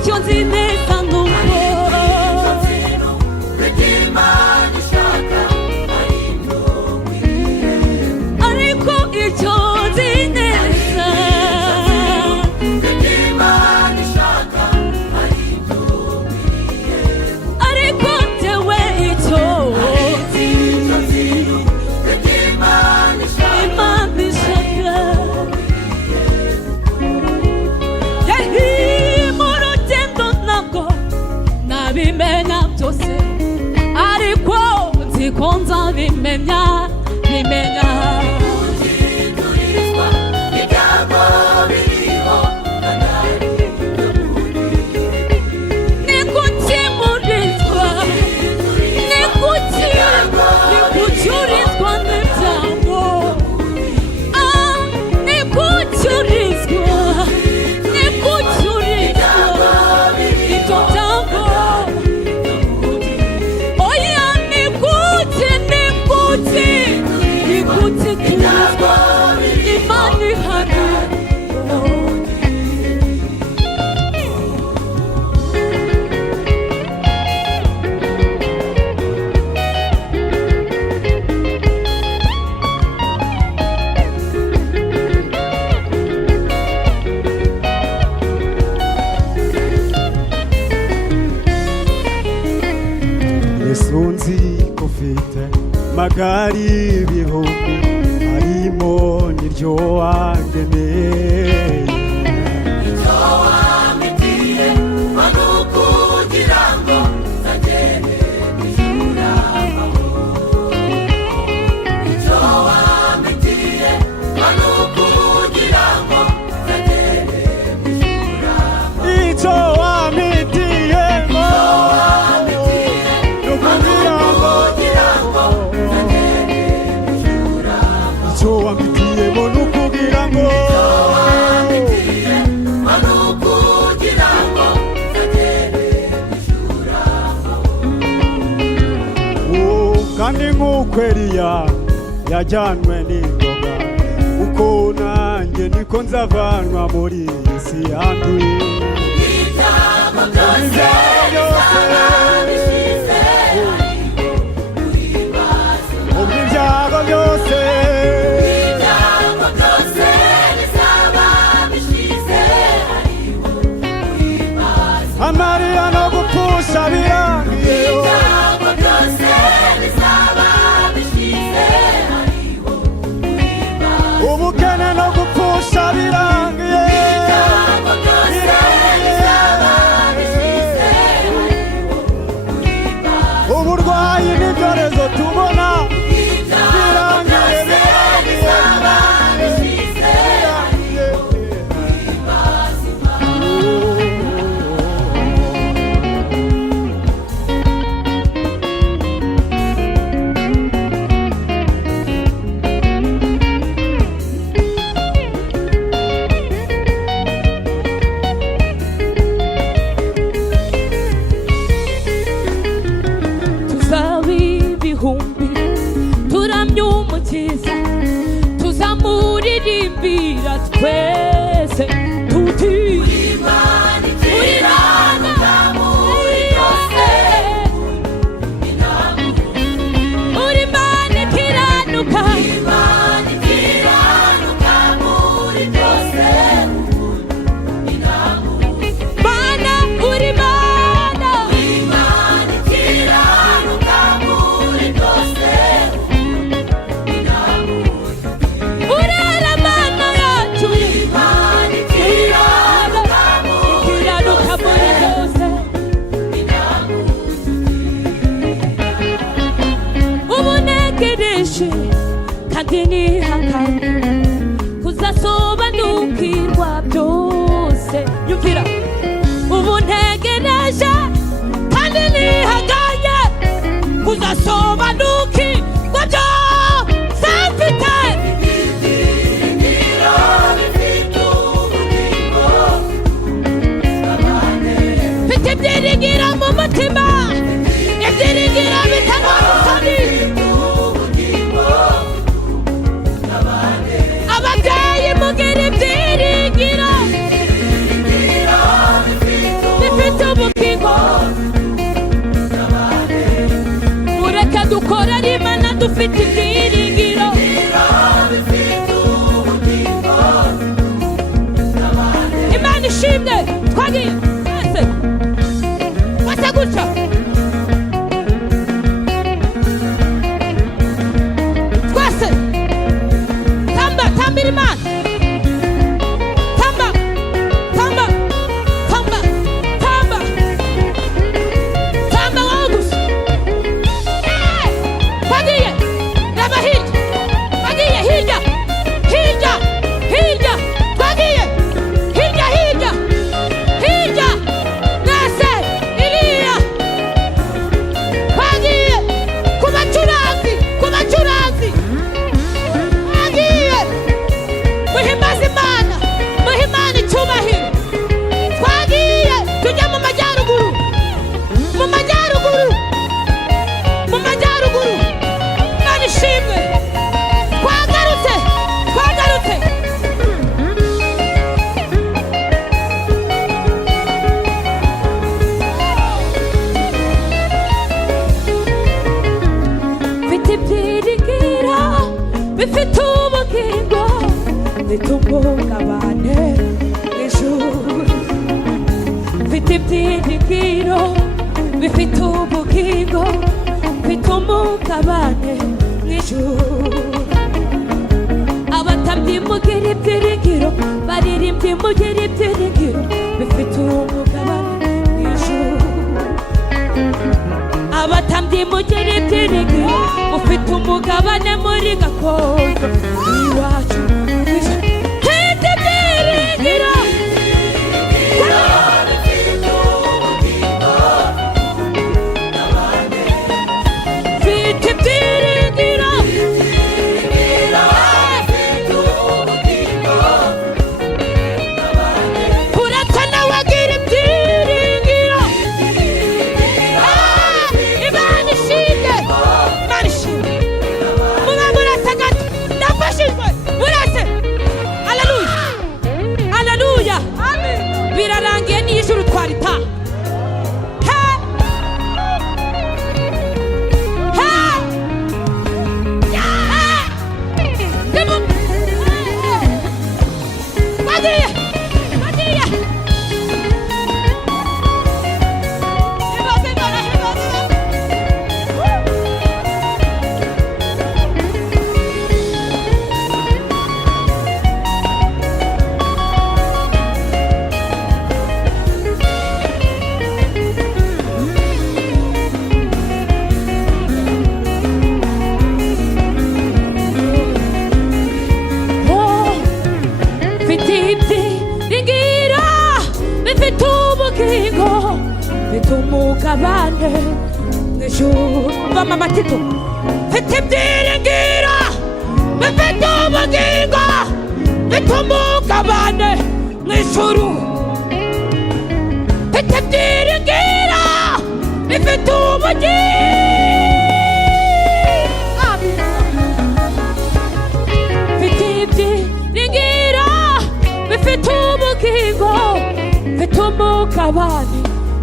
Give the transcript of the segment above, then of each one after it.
icyo nzi neza nuko ariko icyo nzi neza ariko jyewe icyo Imana ishaka mu rugendo ntabwo nabimenya byose ariko nzi ko nzabimenya Yesu nzi ko ufite magari ibihumbi harimo n'iryo wangeneye icyo wamitiye wari ukugira ngo nzagere n'ijuru amahoro icyo wamitiye wari ukugira ngo nzagere n'ijuru amahoro icyo wamitiye icyo wamitiye nukugira ngo kandi nk'uko Eliya yajyanwe n'ingoga uko nanjye niko nzavanwa muri iyi si yanduye ibyago byose amarira no gupfusha birangiye ubukene no gupfusha birangiye uburwayi n'ibyorezo tubona tuzamuririmbira twese tuti Imana ikiranuka muri byose uri Imana ikiranuka muri byose Mana uri Imana ikiranuka muri byose urera Mana yacu nitumugabane mw'ijuru. Mfite ibyiringiro bifite ubugingo, mfite umugabane mw'ijuru. Abatambyi mugira ibyiringiro, baririmbyi mugira ibyiringiro, bifite umugabane mw'ijuru. Abatambyi mugira ibyiringiro, ufite umugabane muri gakondo iwacu mw'ijuru. Mfite ibyiringiro birarangiye n'ijuru twarita. Umugabane mw'ijuru. Mama Tito, mfite ibyiringiro bifite ubugingo, mfite umugabane mw'ijuru. Mfite ibyiringiro bifite ubugingo, mfite ibyiringiro bifite ubugingo, mfite umugabane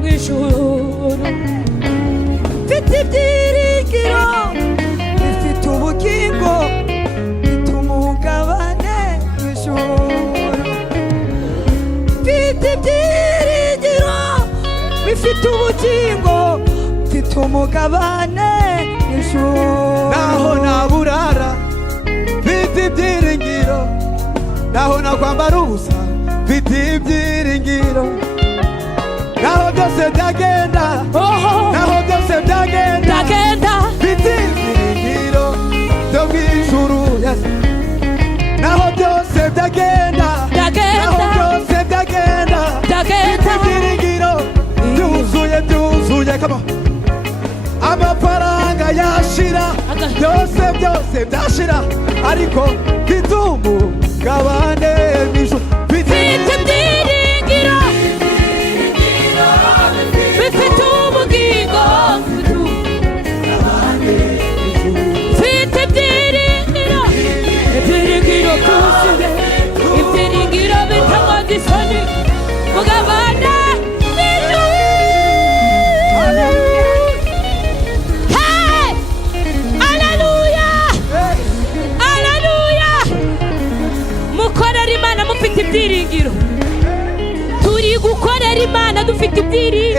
mw'ijuru. Mfite ibyiringiro bifite ubugingo, mfite umugabane mw'ijuru. Mfite ibyiringiro bifite ubugingo, mfite umugabane mw'ijuru. naho naburara mfite ibyiringiro, naho nakwambara ubusa mfite ibyiringiro, naho byose byagenda, naho byose byagenda, mfite ibyiringiro byo mw'ijuru. Naho byose byagenda, naho byose byagenda, mfite ibyiringiro byuzuye byuzuye. Come on. Amafaranga yashira, byose byose byashira, ariko mfite umugabane mw'ijuru. Mfite ibyiringiro bifite ubugingo, mfite ibyiringiro, ibyiringiro byuzuye, ibyiringiro bitanywa isoni, mugabane mw'ijuru. Hey! Hallelujah! Hallelujah! Mukorera Imana mufite ibyiringiro, turi gukorera Imana dufite ibyiringiro.